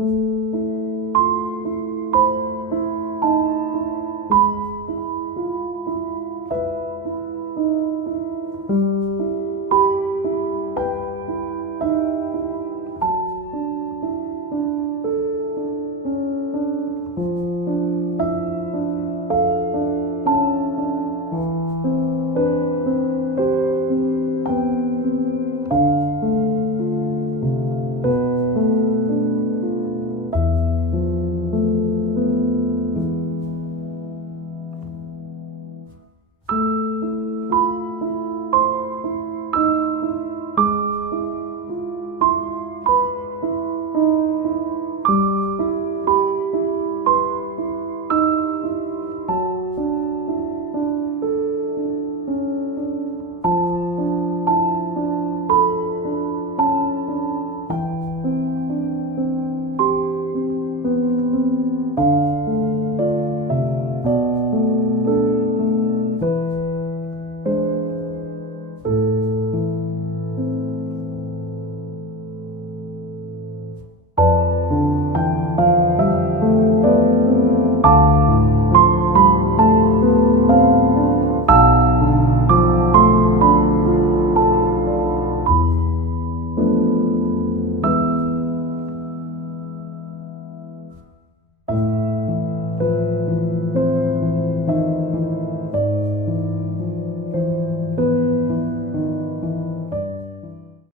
thank mm -hmm. you